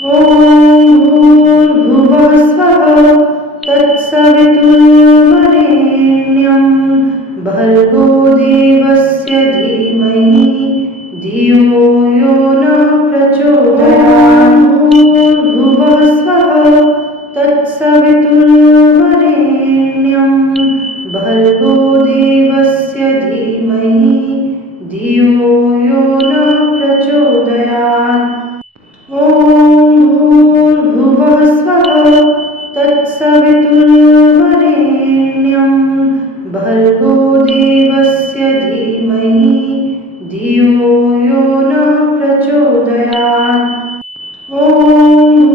ॐ भूर्भुवः स्वः तत्सवितुर्वरेण्यं भर्गो देवस्य धीमहि धियो यो नः प्रचोदयात्। भूर्भुवः स्वः तत्सवितुर्वरेण्यं भर्गो देवस्य धीमहि धियो यो नः प्रचोदयात्। ॐ भूर्भुवः स्वः तत्सवितुर्वरेण्यं भर्गो देवस्य धीमहि धियो यो नः प्रचोदयात्। ॐ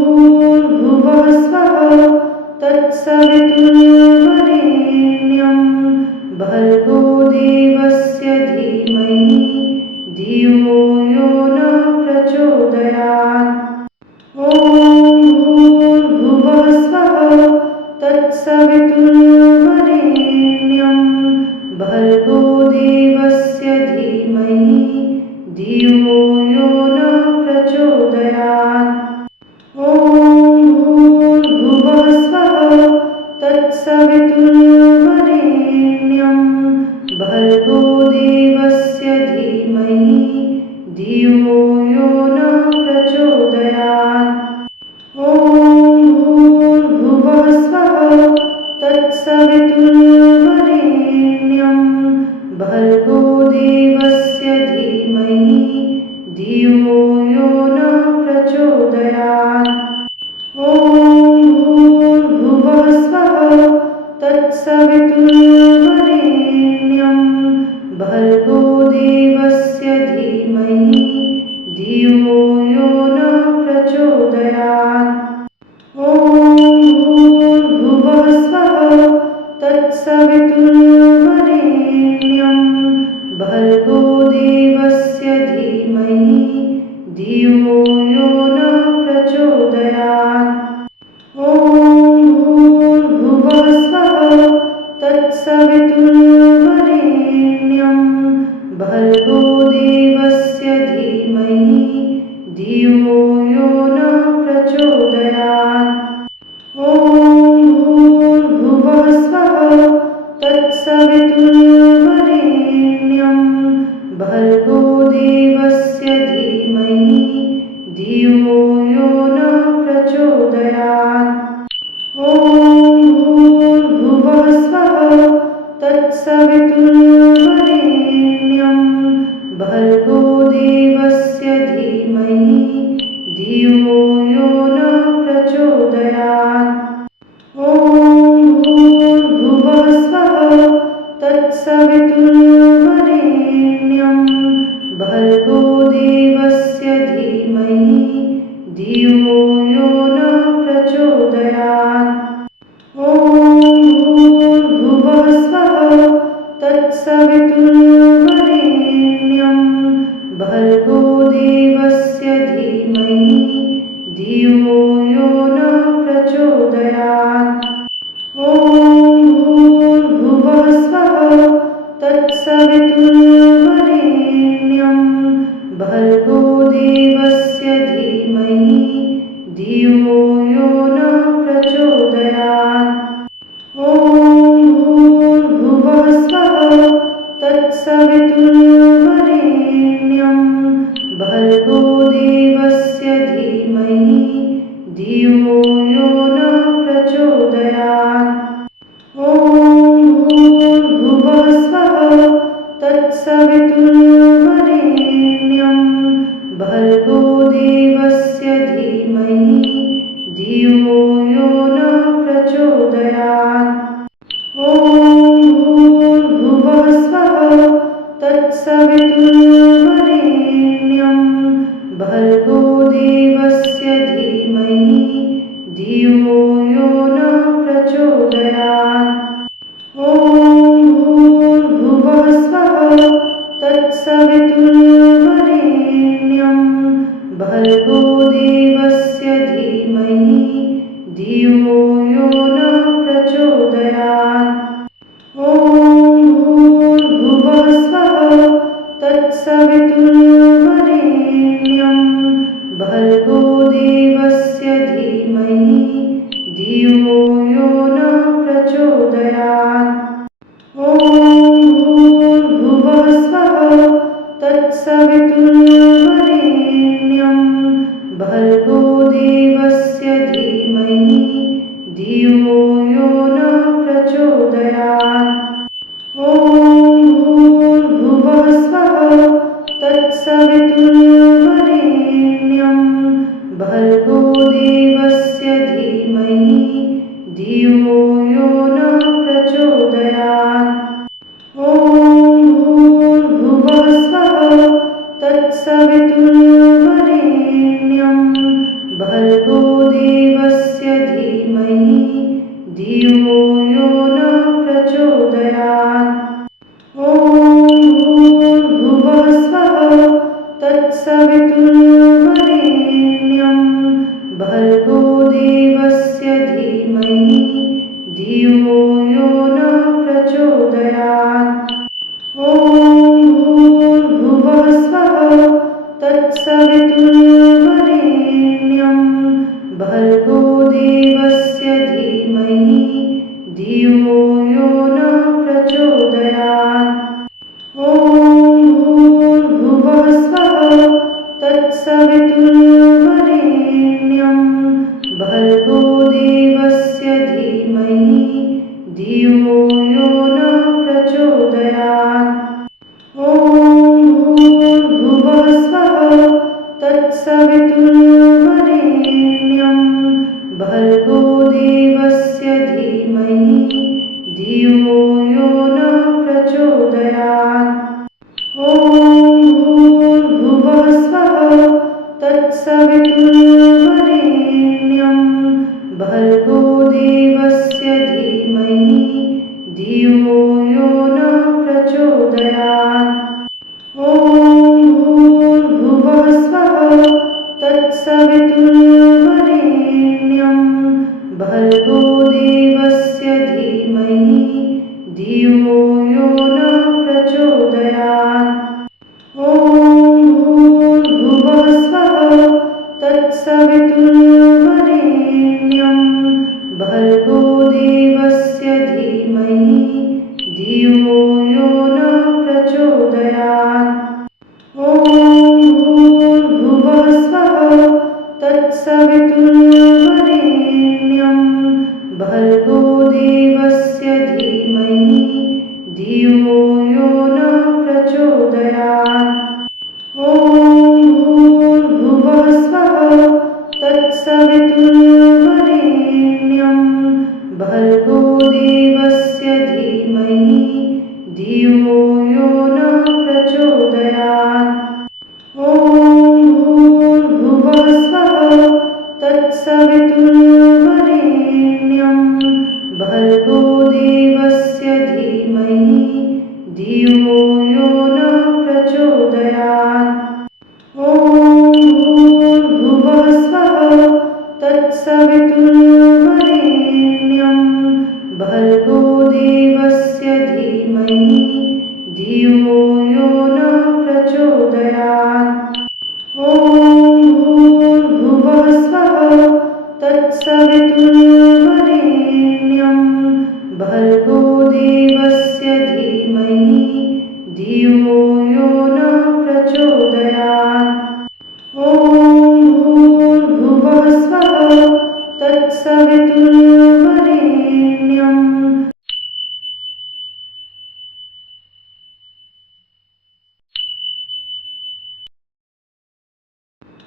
भूर्भुवः स्वः तत्सवितुर्वरेण्यं भर्गो देवस्य धीमहि धियो यो नः प्रचोदयात्। ॐ भूर्भुवः स्वः तत्सवितुर्वरेण्यं भर्गो देवस्य धीमहि धियो यो नः प्रचोदयात्। ॐ भूर्भुवः स्वः तत्सवितुर्वरेण्यं भर्गो देवस्य धीमहि धियो यो नः प्रचोदयात्। ॐ भूर्भुवः स्वः तत्सवितुर्वरेण्यं भर्गो देवस्य धीमहि धियो यो नः प्रचोदयात्। ॐ भूर्भुवः स्वः तत्सवितुर्वरेण्यं भर्गो देवस्य धीमहि धियो यो नः प्रचोदयात्। ॐ भूर्भुवः स्वः तत्सवितुर्वरेण्यं भर्गो देवस्य धीमहि धियो यो नः प्रचोदयात्। ॐ भूर्भुवः स्वः तत्सवितुर्वरेण्यं भर्गो देवस्य धीमहि धियो यो नः प्रचोदयात्। ॐ भूर्भुवः स्वः तत्सवितुर्वरेण्यं भर्गो देवस्य धीमहि धियो यो नः प्रचोदयात्। ॐ भूर्भुवः स्वः तत्सवितुर्वरेण्यं भर्गो देवस्य धीमहि धियो यो नः प्रचोदयात्। ॐ भूर्भुवः स्वः तत्सवितुर्वरेण्यं भर्गो देवस्य धीमहि धियो यो नः प्रचोदयात्। ॐ भूर्भुवः स्वः तत्सवितुर्वरेण्यं भर्गो देवस्य धीमहि धियो यो नः प्रचोदयात्। ॐ भूर्भुवः स्वः तत्सवितुर्वरेण्यं भर्गो देवस्य धीमहि धियो यो नः प्रचोदयात्। ॐ भूर्भुवः स्वः तत्सवितुर्वरेण्यं भर्गो देवस्य धीमहि धियो यो नः प्रचोदयात्। ॐ भूर्भुवः स्वः तत्सवितुर्वरेण्यं तत्सवितुर्वरेण्यं भर्गो देवस्य धीमहि धियो यो न प्रचोदयात्। ॐ भूर्भुवः स्वः तत्सवितुर्वरेण्यं भर्गो देवस्य धीमहि धियो यो न प्रचोदयात्। ॐ भूर्भुवः स्वः तत्सवितुर्वरेण्यं भर्गो देवस्य धीमहि धियो यो न प्रचोदयात्। ॐ भूर्भुवः स्वः तत्सवितुर्वरेण्यं भर्गो देवस्य धीमहि धियो यो न प्रचोदयात्। ॐ भूर्भुवः स्वः तत्सवितुर्वरेण्यं भर्गो देवस्य धीमहि धियो यो न प्रचोदयात्। ॐ भूर्भुवः स्वः तत्सवितुर्वरेण्यं भर्गो देवस्य धीमहि धियो यो न प्रचोदयात्। ॐ भूर्भुवः स्वः तत्सवितुर्वरेण्यं भर्गो देवस्य धीमहि धियो यो न प्रचोदयात्। ॐ भूर्भुवः स्वः तत्सवितुर्वरेण्यं भर्गो देवस्य धीमहि धियो यो न प्रचोदयात्। ॐ भूर्भुवः स्वः तत्सवितुर्वरेण्यं भर्गो देवस्य धीमहि धियो यो न प्रचोदयात्। ॐ भूर्भुवः स्वः तत्सवितुर्वरेण्यं भर्गो देवस्य धीमहि धियो यो न प्रचोदयात्। ॐ भूर्भुवः स्वः तत्सवितुर्वरेण्यं भर्गो देवस्य धीमहि धियो यो न प्रचोदयात्। ॐ भूर्भुवः स्वः तत्सवितुर्वरेण्यं भर्गो देवस्य धीमहि धियो यो न प्रचोदयात्। ॐ भूर्भुवः स्वः तत्सवितुर्वरेण्यं भर्गो देवस्य धीमहि धियो यो न प्रचोदयात्। ॐ भूर्भुवः स्वः तत्सवितुर्वरेण्यं भर्गो देवस्य धीमहि धियो यो न प्रचोदयात्। ॐ भूर्भुवः स्वः तत्सवितुर्वरेण्यं भर्गो देवस्य धीमहि धियो यो न प्रचोदयात्। ॐ भूर्भुवः स्वः तत्सवितुर्वरेण्यं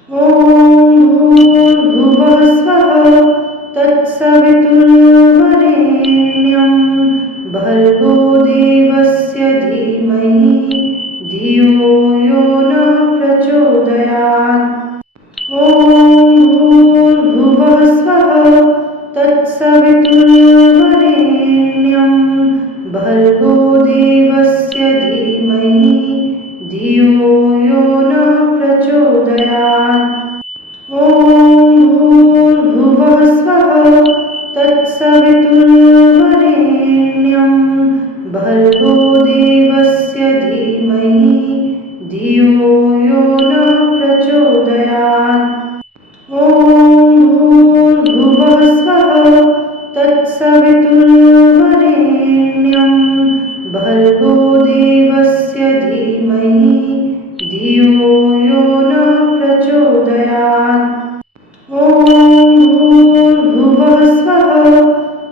ॐ भूर्भुवः स्वः तत्सवितुर्वरेण्यं भर्गो देवस्य धीमहि धियो यो न प्रचोदयात्। ॐ भूर्भुवः स्वः तत्सवितुर्वरेण्यं भर्गो देवस्य धीमहि धियो यो न प्रचोदयात्। ॐ भूर्भुवः स्वः तत्सवितुर्वरेण्यं भर्गो देवस्य धीमहि धियो यो न प्रचोदयात्। ॐ भूर्भुवः स्वः तत्सवितुर्वरेण्यं भर्गो देवस्य धीमहि धियो प्रचोदयात्। ॐ भूर्भुवः स्वः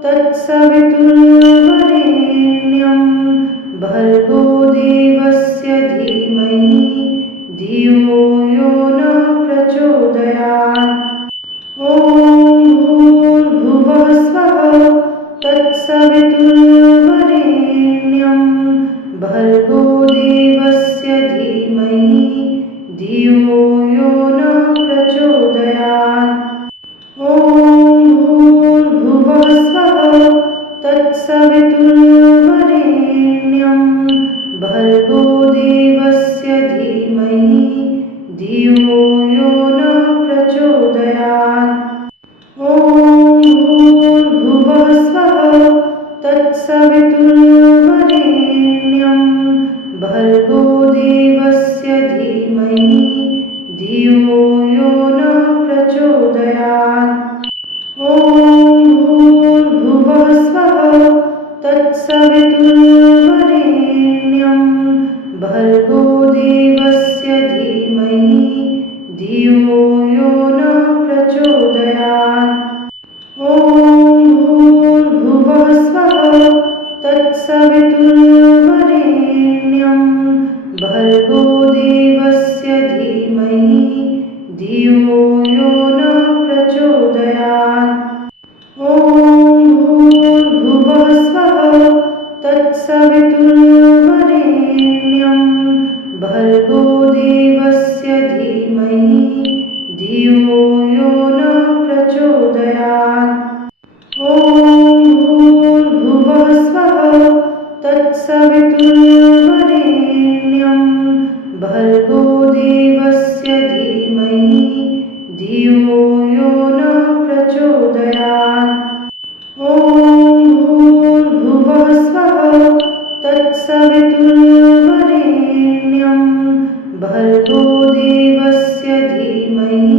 तत्सवितुर्वरेण्यं भर्गो देवस्य धीमहि धियो यो नः प्रचोदयात्। ॐ भूर्भुवः स्वः तत्सवितुर्वरेण्यं भर्गो देवस्य धीमहि धियो यो नः प्रचोदयात्। ॐ भूर्भुवः स्वः तत्सवितुर्वरेण्यं भर्गो देवस्य धीमहि धियो यो नः प्रचोदयात्। ॐ भूर्भुवः स्वः तत्सवितुर्वरेण्यं भर्गो देवस्य धीमहि धियो यो नः प्रचोदयात्। ॐ भूर्भुवः स्वः तत्सवितुर्वरेण्यं भर्गो देवस्य धीमहि धियो यो नः प्रचोदयात्। ॐ भूर्भुवः स्वः तत्सवितुर्वरेण्यं भर्गो देवस्य धीमहि धियो यो नः प्रचोदयात्। ॐ भूर्भुवः स्वः तत्सवितुर्वरेण्यं भर्गो देवस्य धीमहि धियो यो नः प्रचोदयात्। ॐ भूर्भुवः स्वः तत्सवितुर्वरेण्यं भर्गो देवस्य धीमहि धियो यो नः प्रचोदयात्। ॐ भूर्भुवः स्वः तत्सवितुर्वरेण्यं भर्गो देवस्य धीमहि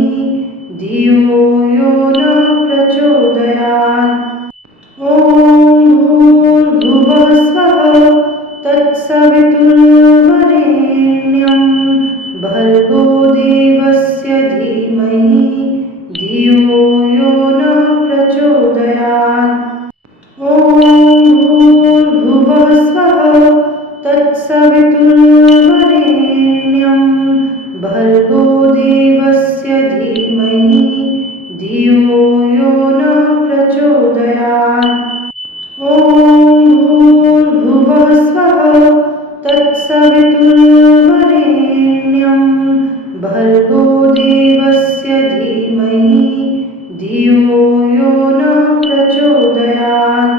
धियो यो नः प्रचोदयात्। ॐ भूर्भुवः स्वः तत्सवितुर्वरेण्यं भर्गो देवस्य धीमहि धियो यो नः प्रचोदयात्। ॐ भूर्भुवः स्वः तत्सवितुर्वरेण्यं भर्गो देवस्य धीमहि धियो यो नः प्रचोदयात्। ॐ भूर्भुवः स्वः तत्सवितुर्वरेण्यं भर्गो देवस्य धीमहि धियो यो नः प्रचोदयात्।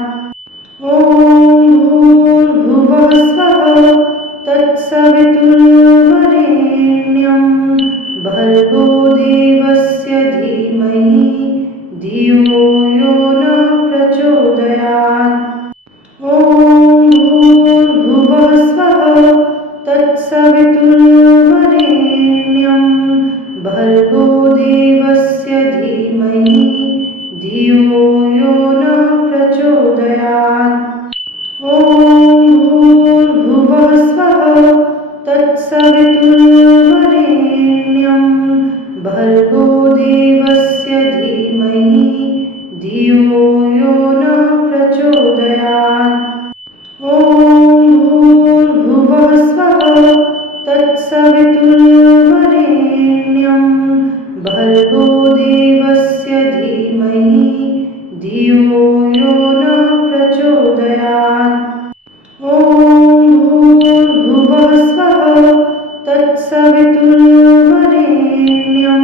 ॐ भूर्भुवः स्वः तत्सवितुर्वरेण्यं भर्गो देवस्य धीमहि धियो यो नः प्रचोदयात्। ॐ भूर्भुवः स्वः तत्सवितुर्वरेण्यं भर्गो देवस्य धीमहि धियो यो नः प्रचोदयात्। ॐ भूर्भुवः स्वः तत्सवितुर्वरेण्यं भर्गो देवस्य धीमहि धियो यो नः प्रचोदयात्। ॐ भूर्भुवः स्वः तत्सवितुर्वरेण्यं भर्गो देवस्य धीमहि धियो यो नः प्रचोदयात्। ॐ भूर्भुवः स्वः तत्सवितुर्वरेण्यं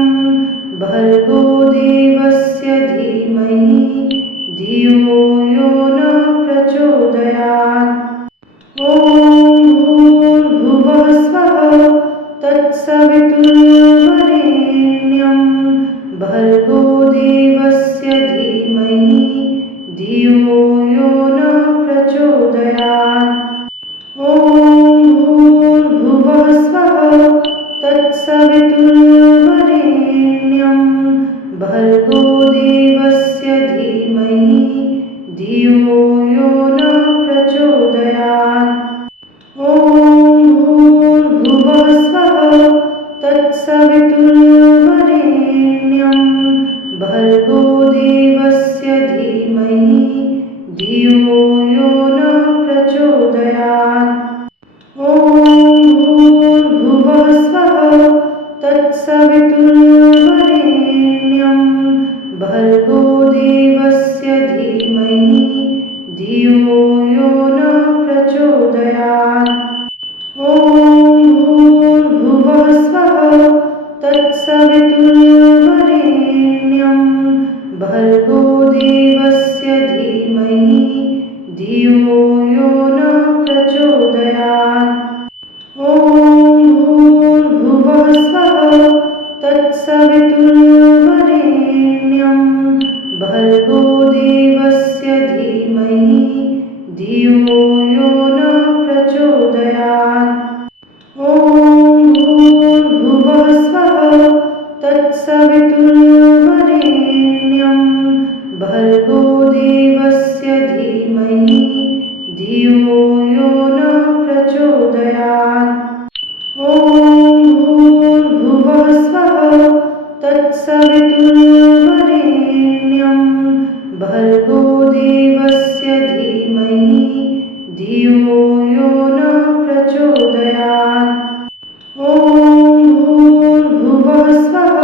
तत्सवितुर्वरेण्यं भर्गो देवस्य धीमहि धियो यो नः प्रचोदयात्। ॐ भूर्भुवः स्वः तत्सवितुर्वरेण्यं भर्गो देवस्य धीमहि धियो यो नः प्रचोदयात्। ॐ भूर्भुवः स्वः तत्सवितुर्वरेण्यं भर्गो देवस्य धीमहि धियो यो नः प्रचोदयात्। ॐ भूर्भुवः स्वः तत्सवितुर्वरेण्यं भर्गो देवस्य धीमहि धियो यो नः प्रचोदयात्। ॐ भूर्भुवः स्वः तत्सवितुर्वरेण्यं भर्गो देवस्य धीमहि धियो यो नः प्रचोदयात्। ॐ भूर्भुवः स्वः तत्सवितुर्वरेण्यं भर्गो देवस्य धीमहि धियो यो नः प्रचोदयात्। ॐ भूर्भुवः स्वः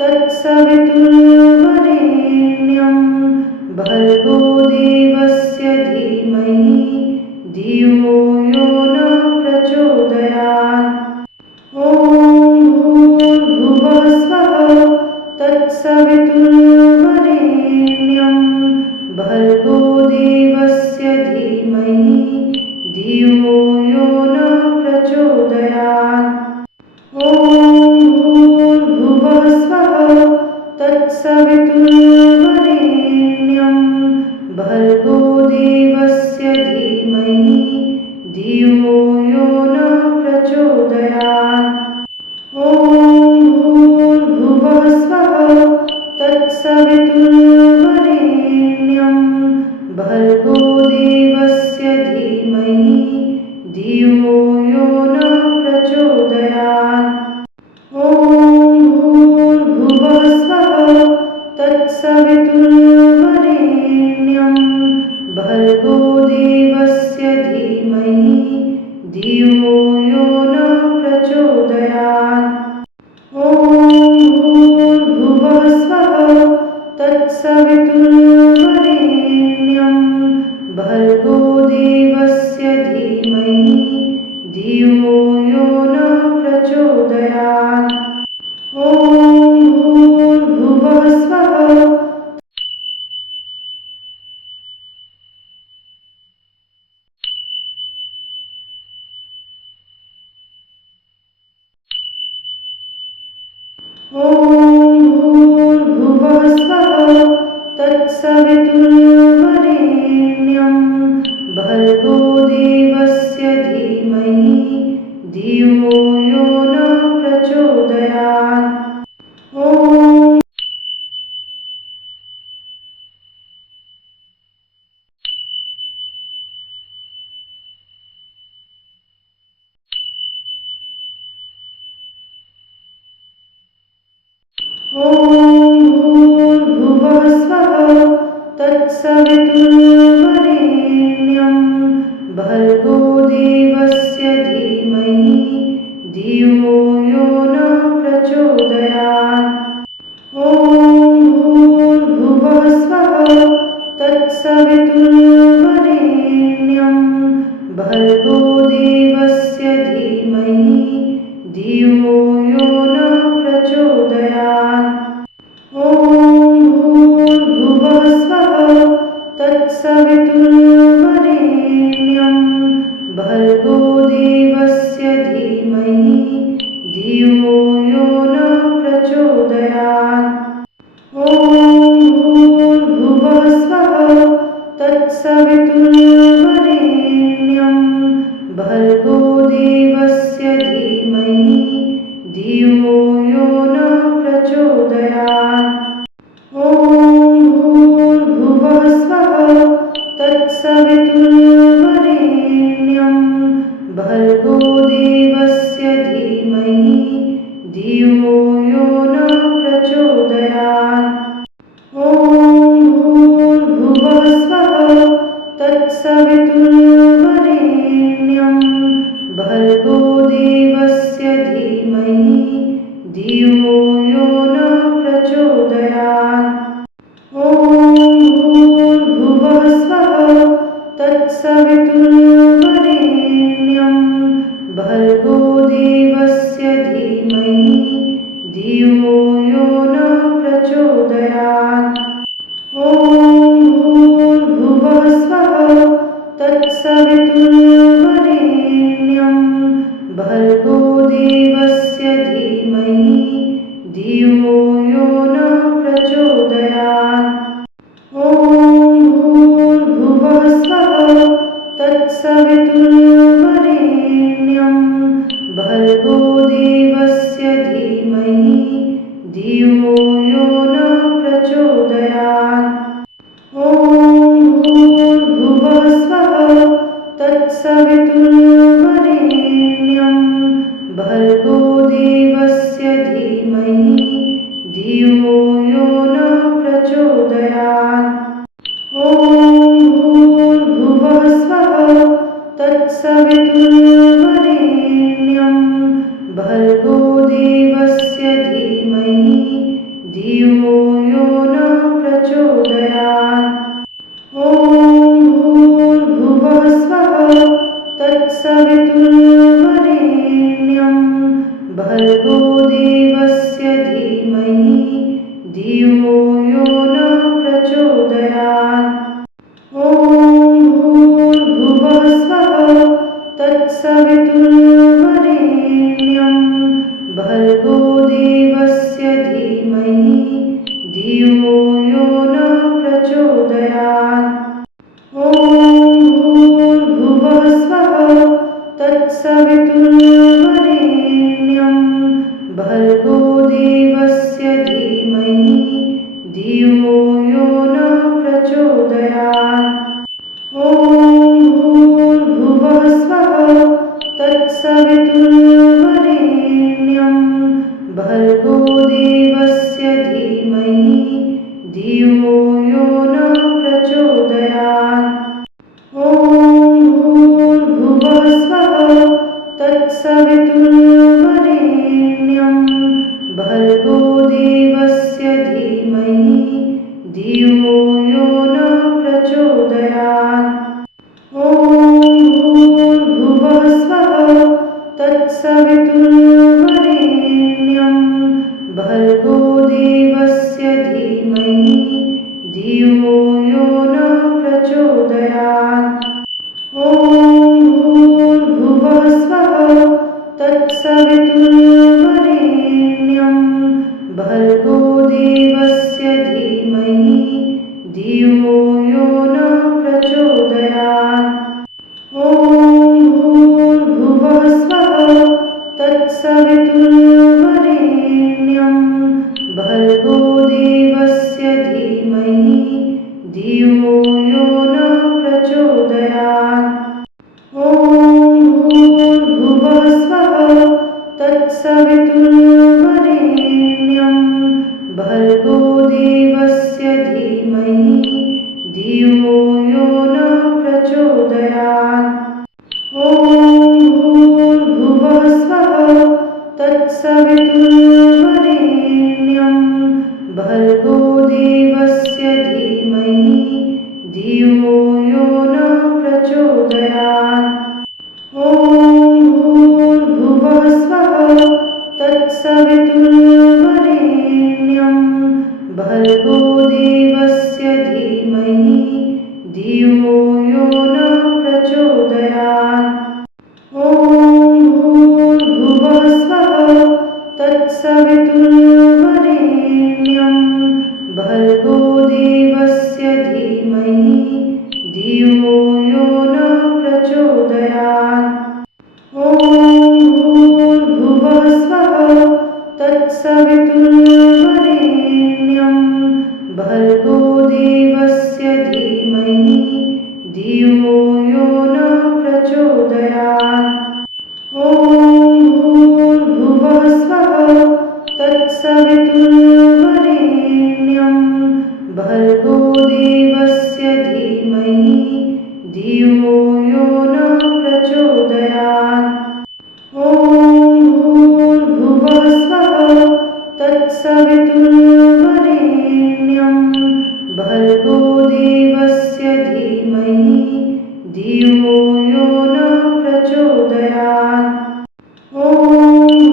तत्सवितुर्वरेण्यं भर्गो देवस्य धीमहि धियो यो नः प्रचोदयात्। ॐ भूर्भुवः स्वः तत्सवितुर्वरेण्यं भर्गो देवस्य धीमहि धियो यो नः प्रचोदयात्। ॐ भूर्भुवः स्वः तत्सवितुर्वरेण्यं भर्गो देवस्य धीमहि धियो यो नः प्रचोदयात्। ॐ भूर्भुवः स्वः तत्सवितुर्वरेण्यं भर्गो देवस्य धीमहि धियो यो नः प्रचोदयात्। ॐ भूर्भुवः स्वः तत्सवितुर्वरेण्यं भर्गो देवस्य धीमहि धियो यो नः प्रचोदयात्। ॐ भूर्भुवः स्वः तत्सवितुर्वरेण्यं भर्गो देवस्य धीमहि धियो यो नः प्रचोदयात्। ॐ भूर्भुवः स्वः ॐ भूर्भुवः स्वः तत्सवितुर्वरेण्यं भर्गो देवस्य धीमहि धियो यो नः प्रचोदयात्। ॐ भूर्भुवः स्वः तत्सवितुर्वरेण्यं भर्गो देवस्य धीमहि धियो यो नः प्रचोदयात्। ॐ भूर्भुवः स्वः तत्सवितुर्वरेण्यं भर्गो देवस्य धीमहि धियो यो नः प्रचोदयात्। ॐ भूर्भुवः स्वः तत्सवितुर्वरेण्यं धियो यो न प्रचोदयात्। ॐ भूर्भुवः स्वः तत्सवितुर्वरेण्यं भर्गो देवस्य धीमहि धियो यो न प्रचोदयात्। ॐ भूर्भुवः स्वः तत्सवितुर्वरेण्यं भर्गो देवस्य धीमहि धियो यो न प्रचोदयात्। ॐ भूर्भुवः स्वः तत्सवितुर्वरेण्यं भर्गो देवस्य धीमहि धियो यो न प्रचोदयात्। ॐ भूर्भुवः स्वः तत्सवितुर्वरेण्यं भर्गो देवस्य धीमहि धियो यो न प्रचोदयात्। ॐ भूर्भुवः स्वः तत्सवितुर्वरेण्यं भर्गो देवस्य धीमहि धियो यो न प्रचोदयात्। ॐ भूर्भुवः स्वः तत्सवितुर्वरेण्यं भर्गो देवस्य धीमहि धियो यो न प्रचोदयात्। ॐ भूर्भुवः स्वः तत्सवितुर्वरेण्यं भर्गो देवस्य धीमहि धियो यो न प्रचोदयात्। ॐ भूर्भुवः स्वः तत्सवितुर्वरेण्यं भर्गो देवस्य धीमहि धियो यो न प्रचोदयात्। ॐ भूर्भुवः स्वः तत्सवितुर्वरेण्यं भर्गो देवस्य धीमहि धियो यो न प्रचोदयात्। ॐ भूर्भुवः स्वः तत्सवितुर्वरेण्यं भर्गो देवस्य धीमहि धियो यो न प्रचोदयात्। ॐ भूर्भुवः स्वः तत्सवितुर्वरेण्यं भर्गो देवस्य धीमहि धियो यो न प्रचोदयात्। ॐ भूर्भुवः स्वः तत्सवितुर्वरेण्यं भर्गो देवस्य धीमहि धियो यो न प्रचोदयात्। ॐ भूर्भुवः स्वः तत्सवितुर्वरेण्यं भर्गो देवस्य धीमहि धियो यो न प्रचोदयात्। ॐ भूर्भुवः स्वः तत्सवितुर्वरेण्यं भर्गो देवस्य धीमहि धियो यो न प्रचोदयात्। ॐ भूर्भुवः स्वः तत्सवितुर्वरेण्यं भर्गो देवस्य धीमहि धियो यो न प्रचोदयात्। ॐ भूर्भुवः स्वः तत्सवितुर्वरेण्यं भर्गो देवस्य धीमहि धियो यो न प्रचोदयात्। ॐ भूर्भुवः स्वः तत्सवितुर्वरेण्यं भर्गो देवस्य धीमहि धियो यो न प्रचोदयात्। ॐ भूर्भुवः स्वः तत्सवितुर्वरेण्यं भर्गो देवस्य धीमहि धियो यो न प्रचोदयात्। ॐ भूर्भुवः स्वः तत्सवितुर्वरेण्यं भर्गो देवस्य धीमहि धियो यो न प्रचोदयात्। ॐ भूर्भुवः स्वः तत्सवितुर्वरेण्यं भर्गो देवस्य धीमहि धियो यो नः प्रचोदयात्। ॐ भूर्भुवः स्वः तत्सवितुर्वरेण्यं भर्गो देवस्य धीमहि धियो यो नः प्रचोदयात्। ॐ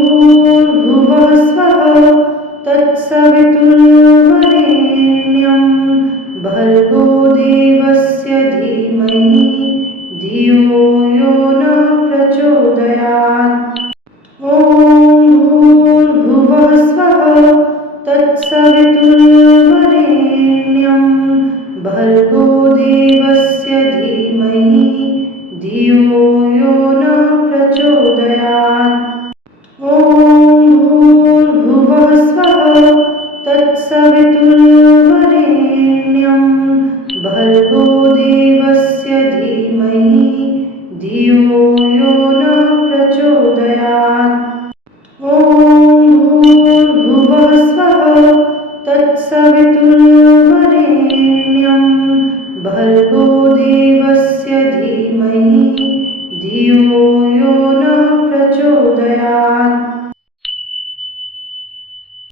भूर्भुवः स्वः तत्सवितुर्वरेण्यं भर्गो देवस्य धीमहि धियो यो नः प्रचोदयात्। ॐ भूर्भुवः स्वः तत्सवितुर्वरेण्यं भर्गो देवस्य धीमहि धियो यो नः प्रचोदयात्। ॐ भूर्भुवः स्वः तत्सवितुर्वरेण्यं भर्गो देवस्य धीमहि धियो